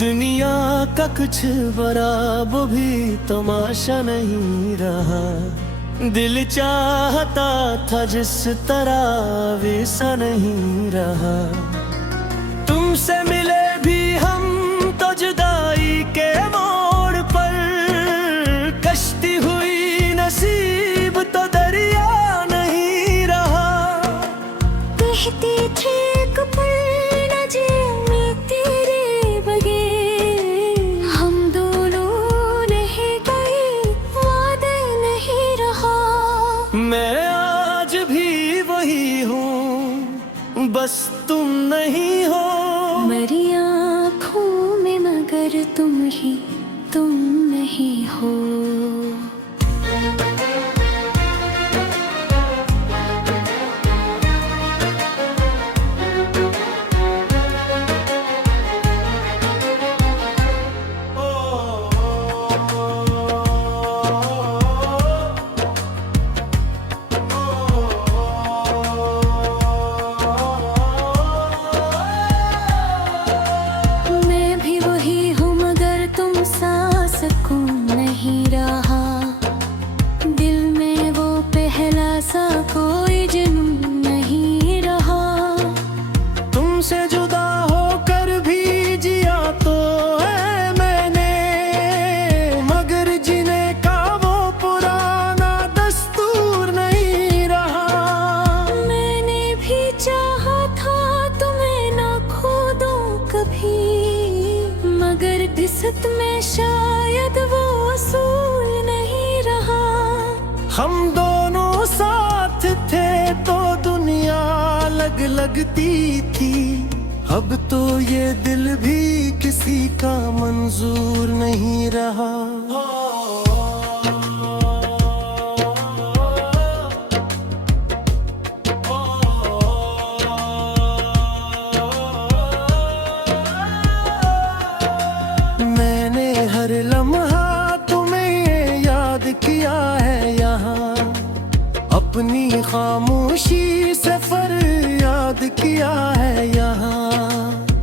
दुनिया का कुछ बड़ा वो भी तमाशा नहीं रहा। दिल चाहता था जिस तरह वैसा नहीं रहा। तुमसे मिले भी हम तो जुदाई के मोड़ पर, कश्ती हुई नसीब तो दरिया नहीं रहा। कहते थे मैं आज भी वही हूँ, बस तुम नहीं हो। मेरी आँखों में मगर तुम नहीं हो। सा कोई जुनून नहीं रहा। तुमसे जुदा होकर भी जिया तो है मैंने, मगर जीने का वो पुराना दस्तूर नहीं रहा। मैंने भी चाहा था तुम्हें ना खो दूं कभी, मगर किस्मत में शायद वो असूल नहीं रहा। हम दोनों साथ थे तो दुनिया अलग लगती थी, अब तो ये दिल भी किसी का मंजूर नहीं रहा। मैंने हर लम्हा तुम्हें याद किया है यहाँ, अपनी खामोशी से फरियाद किया है यहाँ।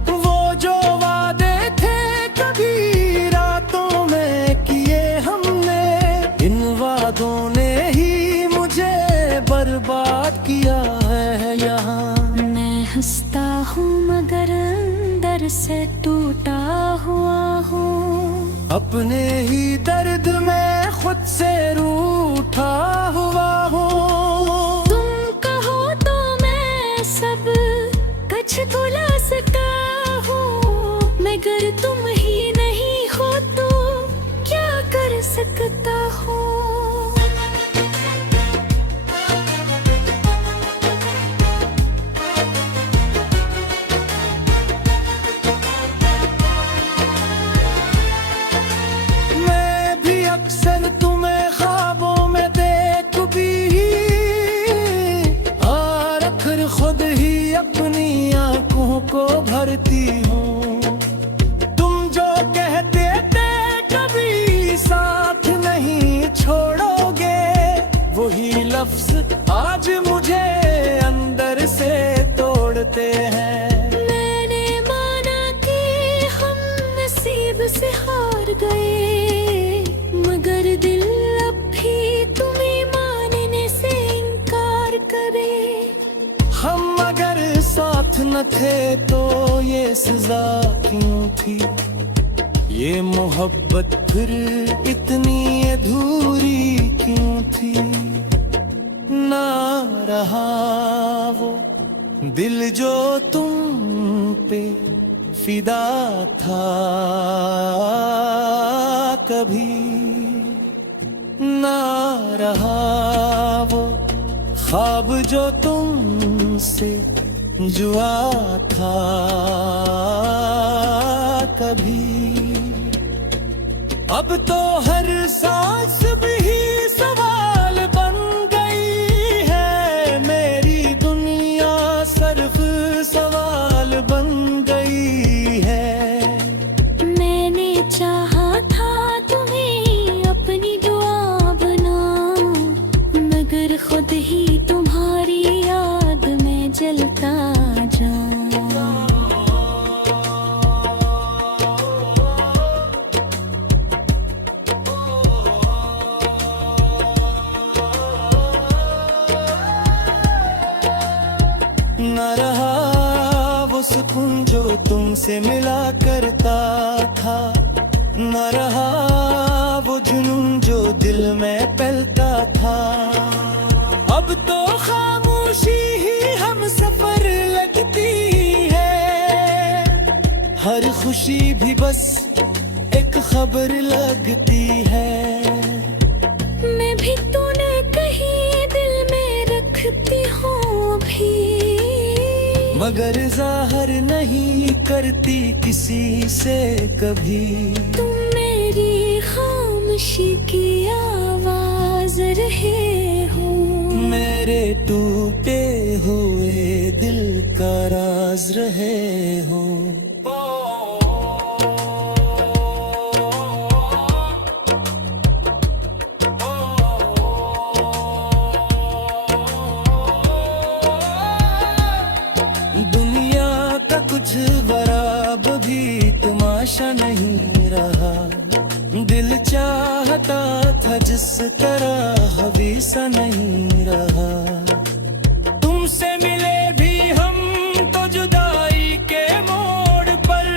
वो जो वादे थे कभी रातों में किए हमने, इन वादों ने ही मुझे बर्बाद किया है यहाँ। मैं हंसता हूँ मगर अंदर से टूटा हुआ हूँ, अपने ही दर्द में खुद से रूठा हुआ हूँ। तुम कहो तो मैं सब कुछ भुला सकता हूँ, मगर तुम ही नहीं हो तो क्या कर सकता हूँ। अक्सर तुम्हें ख्वाबों में देख भी और फिर खुद ही अपनी आंखों को भरती हूँ। तुम जो कहते थे कभी साथ नहीं छोड़ोगे, वही लफ्ज आज मुझे अंदर से तोड़ते हैं। मैंने माना कि हम नसीब से हार गए, मगर दिल अब भी तुम्हें मानने से इनकार करे। हम अगर साथ न थे तो ये सजा क्यों थी, ये मोहब्बत फिर इतनी अधूरी क्यों थी। ना रहा वो दिल जो तुम पे फिदा था कभी, ना रहा वो ख्वाब जो तुमसे जुआ था कभी। अब तो हर सांस भी सवाल बन गई है, मेरी दुनिया सिर्फ सवाल बन गई है। मैंने चाहा था तुम्हें अपनी दुआ बनाऊं, मगर खुद ही तुम्हारी याद में जलता जाऊं। न रहा वो सुकून जो तुमसे मिला करता था, न रहा वो जुनून जो दिल में पलता था। अब तो खामोशी ही हम सफर लगती है, हर खुशी भी बस एक खबर लगती है। मैं भी तूने कहीं दिल में रखती हूँ भी, मगर जाहिर नहीं करती किसी से कभी। तुम मेरी खामोशी की आवाज रहे हो, मेरे टूटे हुए दिल का राज रहे हो। दुनिया का कुछ बराब भी तमाशा नहीं रहा, दिल चाहता था जिस तरह हवी सा नहीं रहा। तुमसे मिले भी हम तो जुदाई के मोड़ पर,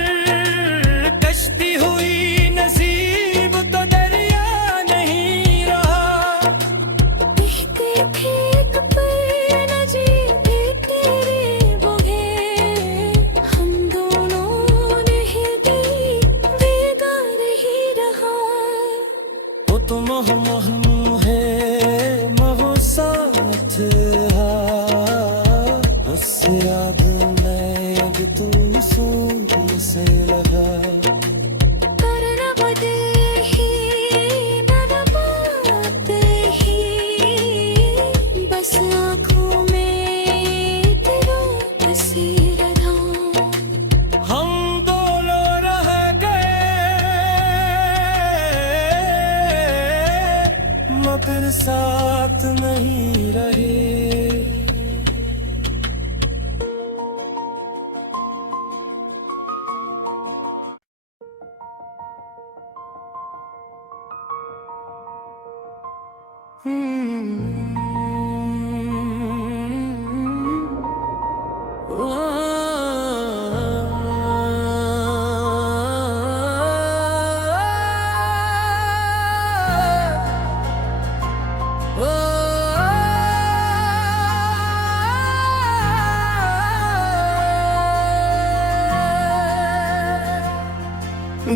कश्ती हुई नसीब तो दरिया नहीं रहा। बहते थे एक पल न जीते तेरे बगैर, हम दोनों ने ही दी बेगार ही रहा। वो तो मोह मोह है मोह साथ हा, उससे याद में अब तू सूर से लगा। पर न बदले ही न बात ही, बस आँखों में तेरा तस्वीर रहा। हम दोनों रह गए मगर साथ नहीं रहे।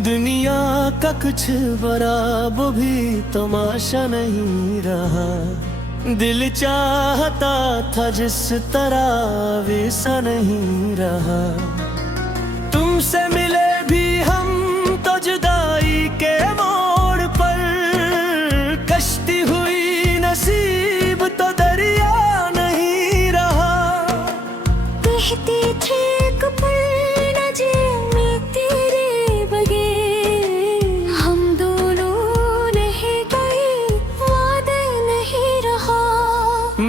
दुनिया का कुछ बड़ा वो भी तमाशा नहीं रहा, दिल चाहता था जिस तरह वैसा नहीं रहा। तुमसे मिले भी हम तो जुदाई के मोड़ पर, कश्ती हुई नसीब तो दरिया नहीं रहा। कहते थे एक पल न जीऊंगी तेरे बगैर, हम दोनों नहीं गए वादे नहीं रहा।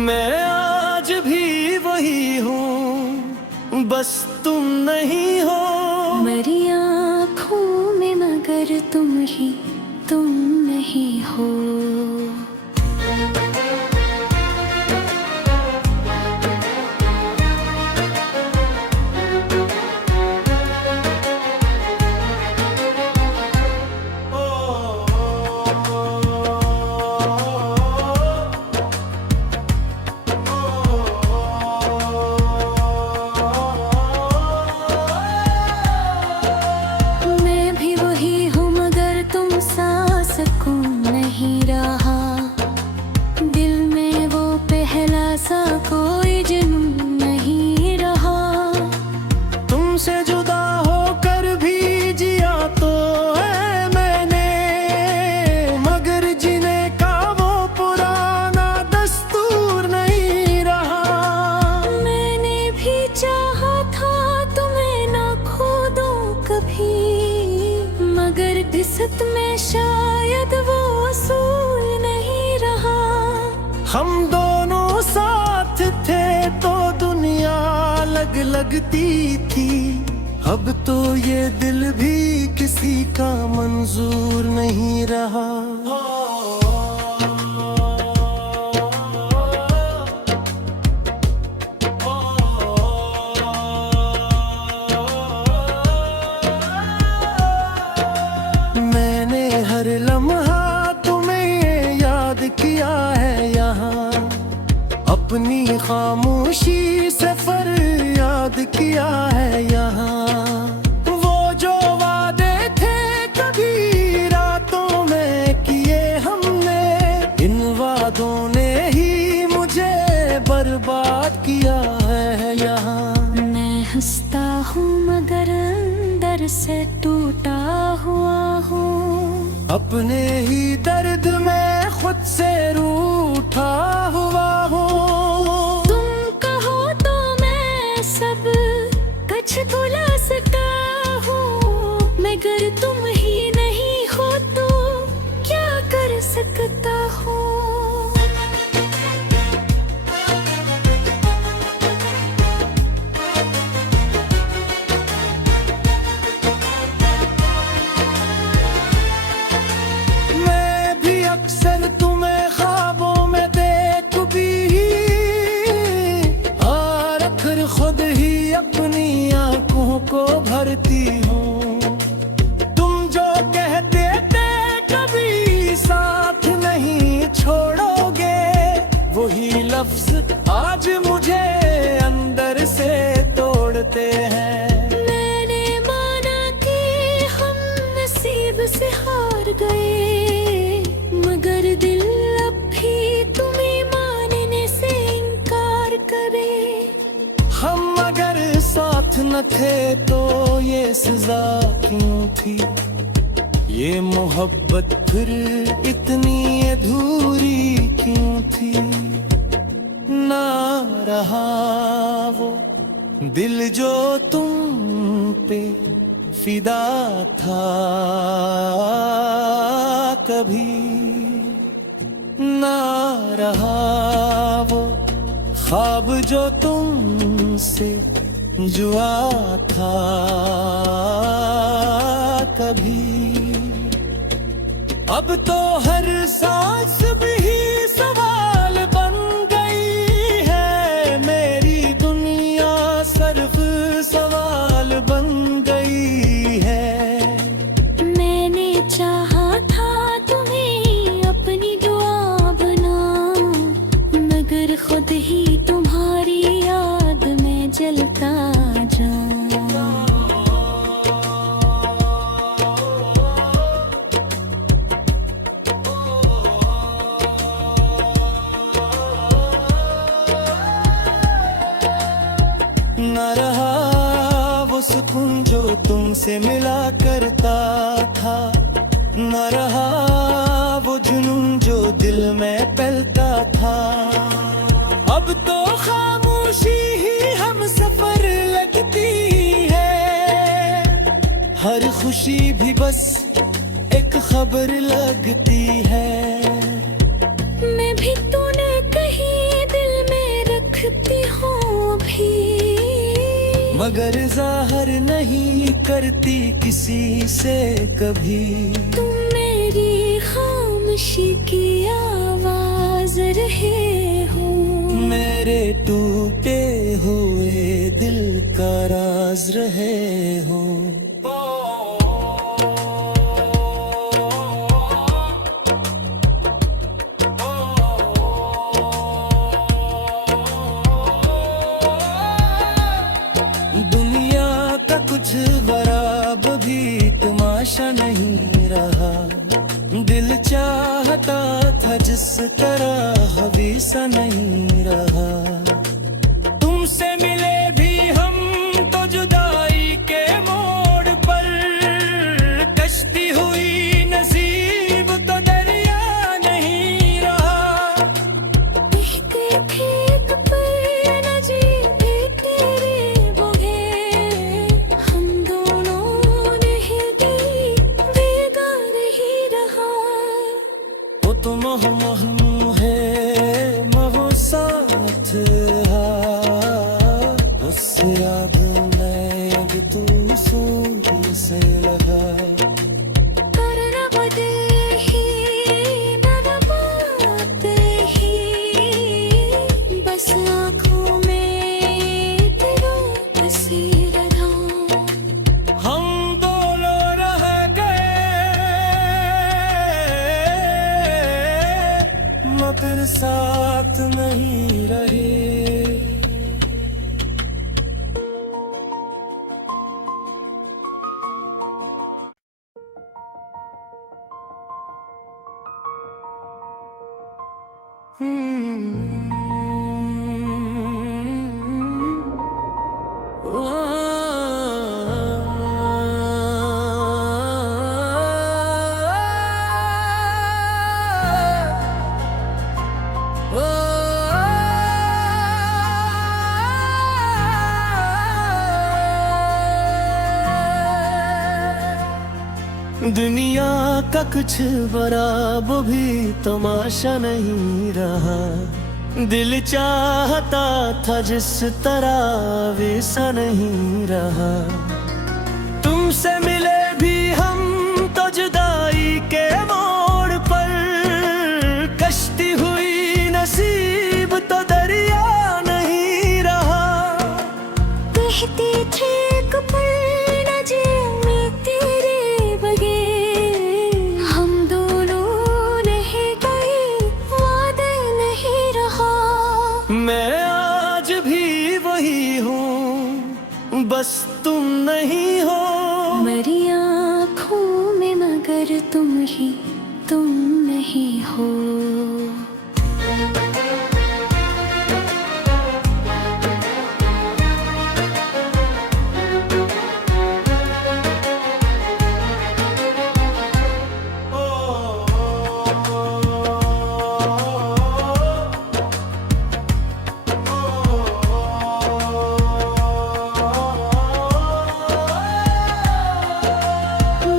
मैं आज भी वही हूँ बस तुम नहीं हो, मेरी आँखों में मगर तुम नहीं हो। मैं भी वही हूँ मगर तुम सा सकूं नहीं रहा। दिसत में शायद वो असूल नहीं रहा। हम दोनों साथ थे तो दुनिया अलग लगती थी, अब तो ये दिल भी किसी का मंजूर नहीं रहा। मैंने हर लम्हा तुम्हें याद किया है यहाँ, अपनी खामोशी से फरियाद किया है यहाँ। वो जो वादे थे कभी रातों में किए हमने, इन वादों ने ही मुझे बर्बाद किया है यहाँ। मैं हंसता हूँ मगर अंदर से टूटा हुआ हूँ, अपने ही दर्द में खुद से रूठा हुआ हूँ। तुम कहो तो मैं सब कुछ भुला सकता हूँ, मगर तुम ही नहीं हो तो क्या कर सकता हूँ। मैं भी अक्सर तुम्हें ख्वाबों में देख भी, और आखिर खुद ही अपनी आंखों को भरती हूँ। तुम जो कहते थे कभी साथ नहीं छोड़ोगे, वही लफ्ज आज मुझे अंदर से तोड़ते हैं। मैंने माना कि हम नसीब से हार गए, मगर दिल अब भी तुम्हें मानने से इनकार करे। हम अगर साथ न थे तो ये सजा क्यों थी, ये मोहब्बत फिर इतनी अधूरी क्यों थी। ना रहा वो दिल जो तुम पे फिदा था कभी, ना रहा वो ख्वाब जो तुमसे जुआ था कभी। अब तो हर सांस भी सवाल बन गई है, मेरी दुनिया सिर्फ सवाल बन गई है। मैंने चाहा था तुम्हें अपनी दुआ बनाऊं, मगर खुद ही तुम्हारी याद में जलता जाऊं। न रहा वो सुकून जो तुमसे मिला करता था, न रहा वो जुनून जो दिल में पलता था। अब तो खामोशी ही हम सफर लगती है, हर खुशी भी बस एक खबर लगती है। मैं भी तूने कहीं दिल में रखती हूँ भी, मगर जाहिर नहीं करती किसी से कभी। तुम मेरी खामोशी की आवाज रहे हो, मेरे टूटे हुए दिल का राज रहे हो। दुनिया का कुछ बराब भी तमाशा नहीं रहा, दिल चाहता था जिस तरह हवीसा नहीं रहा। तुमसे मिले भी हम तो जुदाई के मोड़ पर, कश्ती हुई नसीब तो दरिया नहीं रहा। बहते खेत पर न जीते तेरे बोहे, हम दोनों ने ही दी बेगानी लगा। करना बदे ही नरमाते ही, बस आँखों में तेरा तस्वीर रहा। हम दोनों रह गए मगर साथ नहीं रहे। दुनिया का कुछ बड़ा वो भी तमाशा नहीं रहा। दिल चाहता था जिस तरह वैसा नहीं रहा। तुमसे मिले भी हम तो जुदाई के मोड़ पर, कश्ती हुई नसीब तो दरिया नहीं रहा। कहते थे कपल न जिए तेरे बगैर, हम दोनों रह गए वादे नहीं रहा। मैं आज भी वही हूँ, बस तुम नहीं हो। मेरी आँखों में मगर तुम नहीं हो।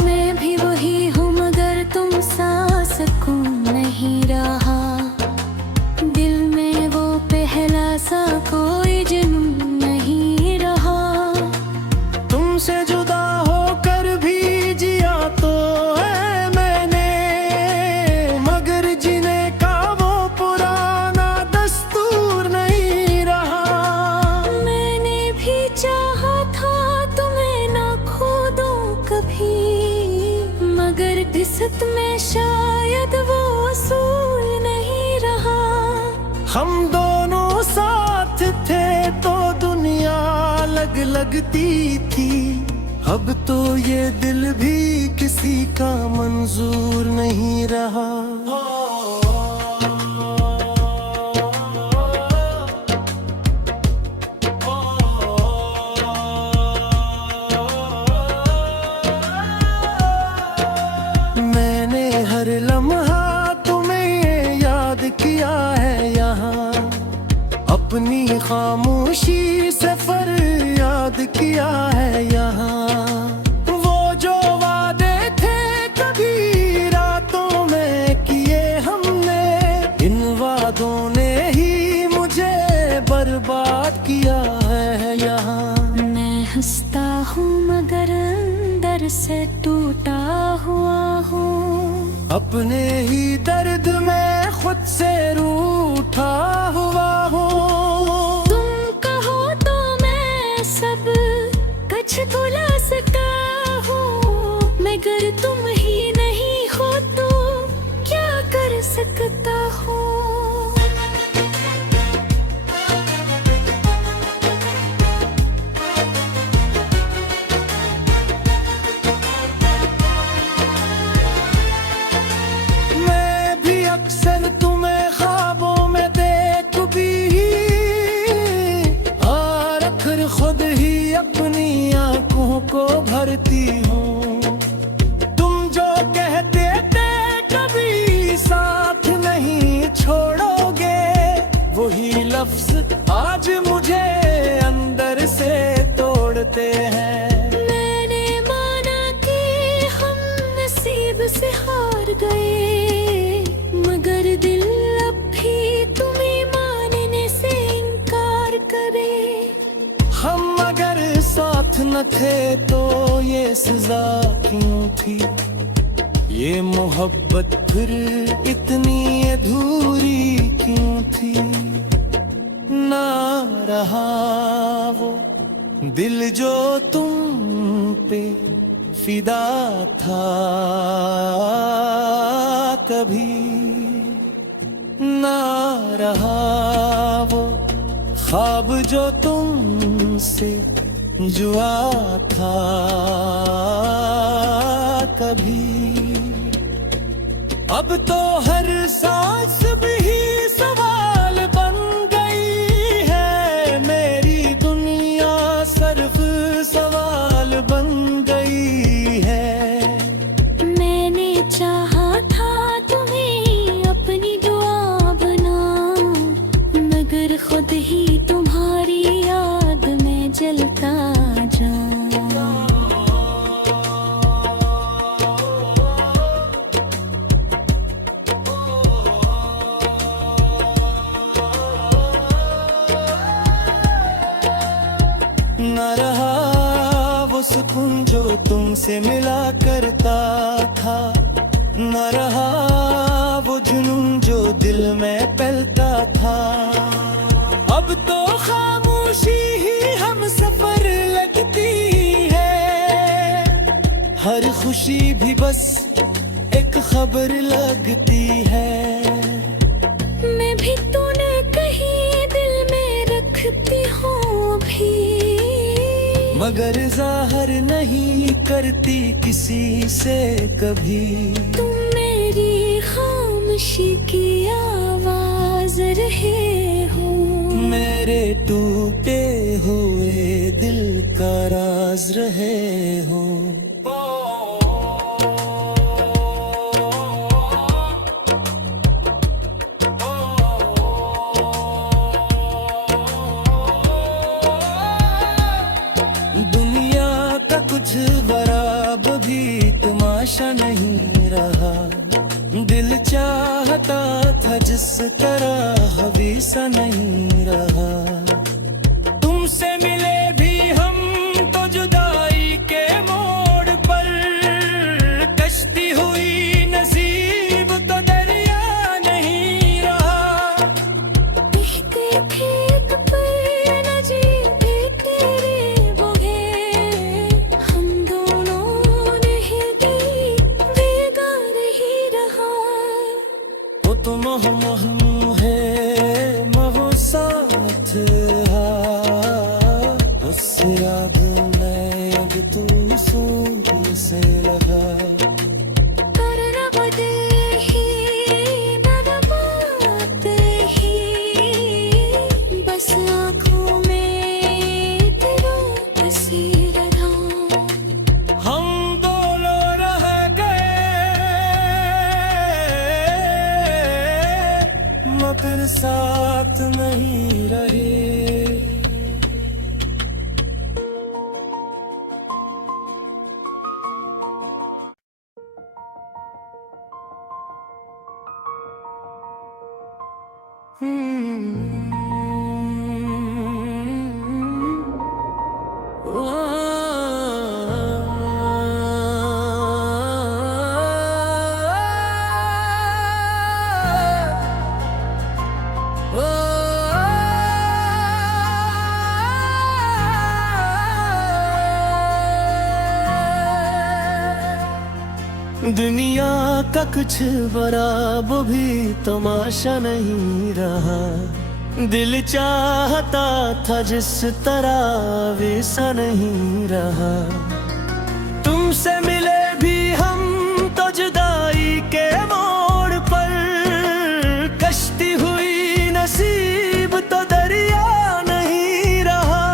मैं भी वही हूँ मगर तुम सा सुकून नहीं रहा। दिल में वो पहला सा कोई जुनून नहीं रहा। तुमसे जुदा होकर भी जिया तो है मैंने, मगर जीने का वो पुराना दस्तूर नहीं रहा। मैंने भी चाहा था तुम्हें ना खो दूं कभी, मगर किस्मत में शायद वो असूल नहीं रहा। हम दोनों साथ थे तो दुनिया अलग लगती थी। अब तो ये दिल भी किसी का मंजूर नहीं रहा। मैंने हर लम्हा तुम्हें याद किया है यहाँ, अपनी खामोशी से फरियाद किया है यहाँ। वो जो वादे थे कभी रातों में किए हमने, इन वादों ने ही मुझे बर्बाद किया है यहाँ। मैं हंसता हूँ मगर अंदर से टूटा हुआ हूँ। अपने ही दर्द में खुद से रूठा हुआ हूँ। तुम कहो तो मैं सब कुछ भुला सकता हूँ, मगर तुम ही नहीं हो तो क्या कर सकता हूँ। मैं भी अक्सर तुम्हें ख्वाबों में देख भी, और आखिर खुद ही अपनी आंखों को भरती हूँ। तुम क्यों थी ये मोहब्बत, फिर इतनी अधूरी क्यों थी। ना रहा वो दिल जो तुम पे फिदा था कभी, ना रहा वो ख्वाब जो तुमसे जुआ था कभी। अब तो हर सांस भी सवाल बन गई है, मेरी दुनिया सिर्फ सवाल बन गई है। मैंने चाहा था तुम्हें अपनी दुआ बना, मगर खुद ही तुम्हारी याद में जलता जाऊं। न रहा वो सुकून जो तुमसे मिला करता था, न रहा वो जुनून जो दिल में पलता था। अब तो खामोशी ही हम सफर लगती है, हर खुशी भी बस एक खबर लगती है। मैं भी तूने कहीं दिल में रखती हूँ भी, मगर जाहिर नहीं करती किसी से कभी। तुम मेरी खामोशी की आवाज रहे हो, मेरे टूटे हुए दिल का राज रहे हो। दुनिया का कुछ बराब भी तमाशा नहीं रहा, दिल चाहता था जिस तरह हवीसा नहीं रहा। तुमसे मिले भी हम तो जुदाई के मोड़ पर, कश्ती हुई नसीब तो दरिया नहीं रहा। देखते थे एक पल न जीते तेरे बगैर, हम दोनों नहीं गई बेगार ही रहा। वो तो मोह मोह है मोह साथ हा, उससे याद मैं अब तू सूर से लगा। पर न बदले ही न बात ही, बस आँखों में तेरा तस्वीर रहा। हम दोनों रह गए मगर साथ नहीं रहे। दुनिया का कुछ बड़ा वो भी तमाशा नहीं रहा, दिल चाहता था जिस तरह वैसा नहीं रहा। तुमसे मिले भी हम तो जुदाई के मोड़ पर, कश्ती हुई नसीब तो दरिया नहीं रहा।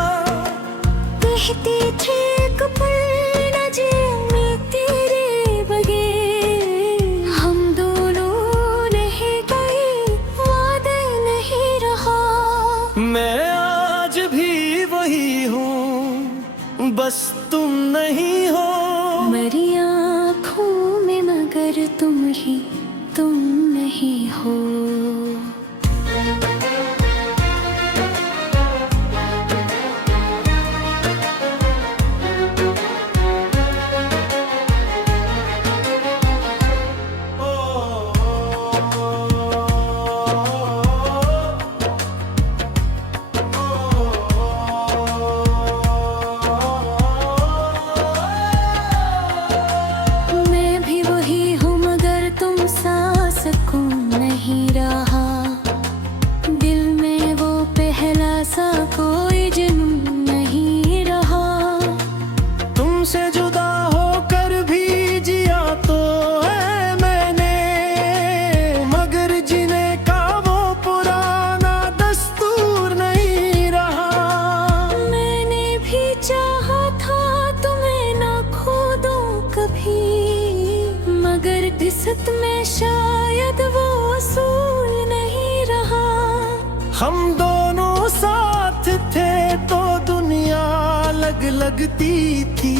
कहते थे एक पल न जीऊंगी तेरे बगैर, हम दोनों नहीं गए वादे नहीं रहा। मैं आज भी वही हूँ बस तुम नहीं हो, मेरी आँखों में मगर तुम नहीं हो। किस्मत में शायद वो असूल नहीं रहा। हम दोनों साथ थे तो दुनिया अलग लगती थी,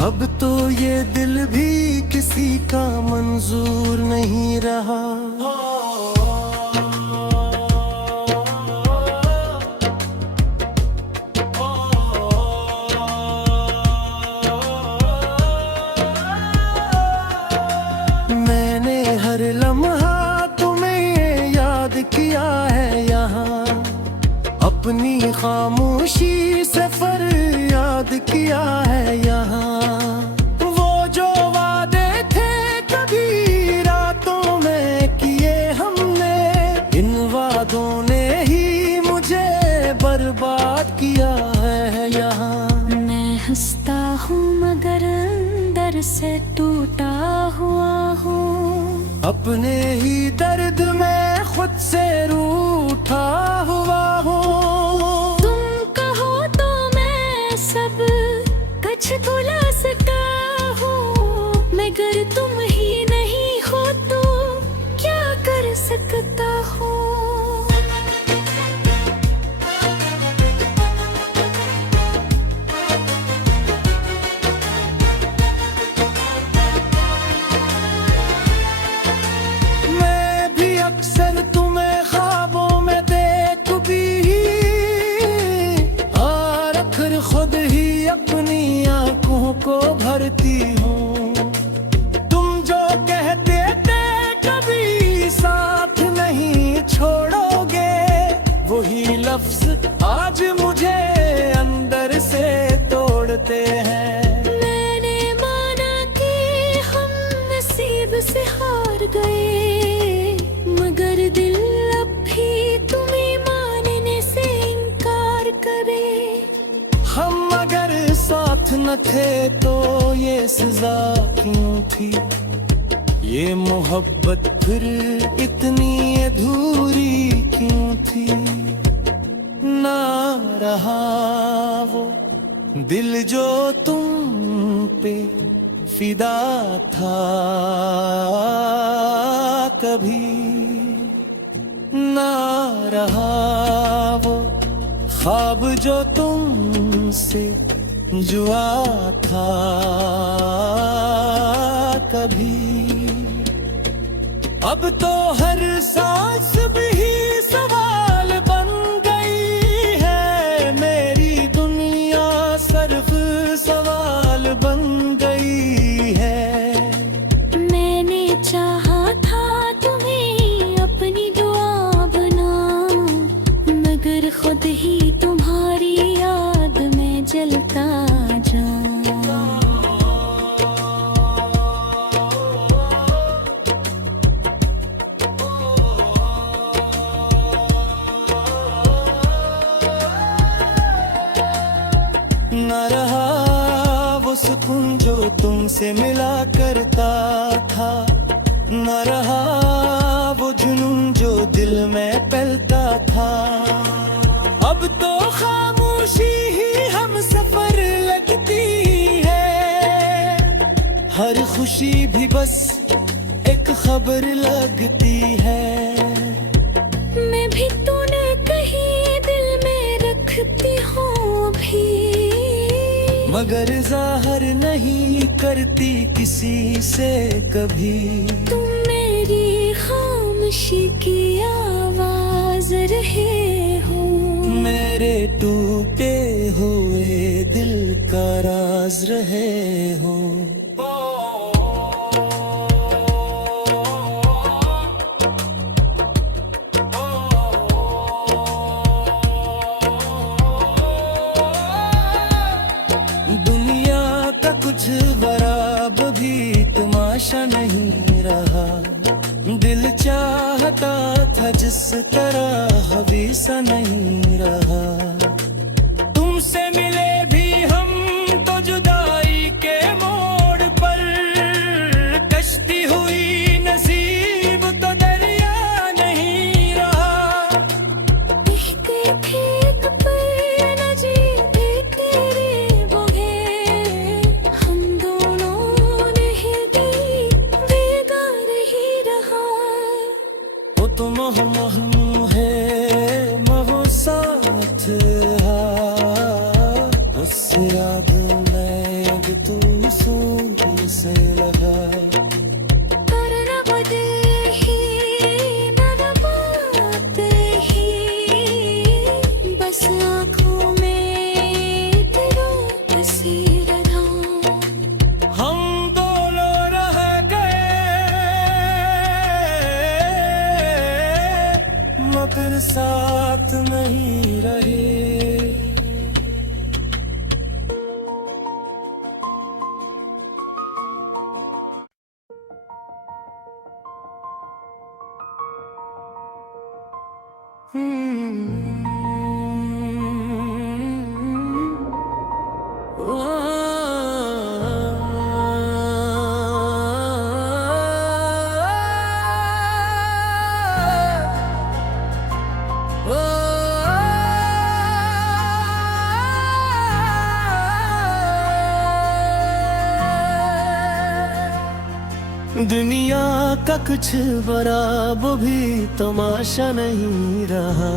अब तो ये दिल भी किसी का मंजूर नहीं रहा। मैंने हर लम्हा तुम्हें याद किया है यहाँ, अपनी खामोशी से फरियाद किया है यहाँ। वो जो वादे थे कभी रातों में किए हमने, इन वादों ने ही मुझे बर्बाद किया है यहाँ। मैं हंसता हूँ मगर अंदर से टूटा हुआ हूँ, अपने ही दर्द में खुद से रूठा हुआ हूँ। तुम कहो तो मैं सब कुछ भुला सकता हूँ, मगर तुम ही नहीं हो तो क्या कर सकता हूँ। मैं भी अक्सर तुम्हें ख्वाबों में देख भी, और आखिर खुद ही अपनी आंखों को भरती हूँ। तुम जो कहते थे कभी साथ नहीं छोड़ोगे, वही लफ्ज आज मुझे अंदर से तोड़ते हैं। मैंने माना कि हम नसीब से हार गए, मगर दिल अब भी तुम्हें मानने से इनकार करे। हम अगर साथ न थे तो ये सजा क्यों थी, ये मोहब्बत फिर इतनी अधूरी क्यों थी। ना रहा वो दिल जो तुम पे फिदा था कभी, ना रहा वो ख्वाब जो तुमसे जुआ था कभी। अब तो हर सांस भी सवाल बन गई है, मेरी दुनिया सिर्फ सवाल बन गई है। मैंने चाहा था तुम्हें अपनी दुआ बनाऊं, मगर खुद ही तुम्हारी याद में जलता जाऊं। न रहा वो सुकून जो तुमसे मिला करता था, न रहा वो जुनून जो दिल में पलता था। अब तो खामोशी ही हम सफर लगती है, हर खुशी भी बस एक खबर लगती है। मैं भी तूने कहीं दिल में रखती हूँ भी, मगर जाहिर नहीं करती किसी से कभी। तुम मेरी खामोशी की आवाज रहे हो, मेरे टूटे हुए दिल का राज रहे हो। दुनिया का कुछ बराब भी तमाशा नहीं रहा, दिल चाहता था जिस तरह अभी सा नहीं रहा। तुमसे मिले भी हम तो जुदाई के मोड़ पर, कश्ती हुई नसीब तो दरिया नहीं रहा। देखते थे एक पल न जीते तेरे बगैर, हम दोनों ने ही दी बेगार लगा। पर न बदे ही न पाते ही, बस आँखों में तेरा तस्वीर था। हम दोनों रह गए मगर साथ नहीं रहे। दुनिया का कुछ बड़ा वो भी तमाशा नहीं रहा।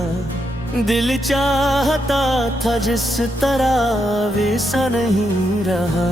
दिल चाहता था जिस तरह वैसा नहीं रहा।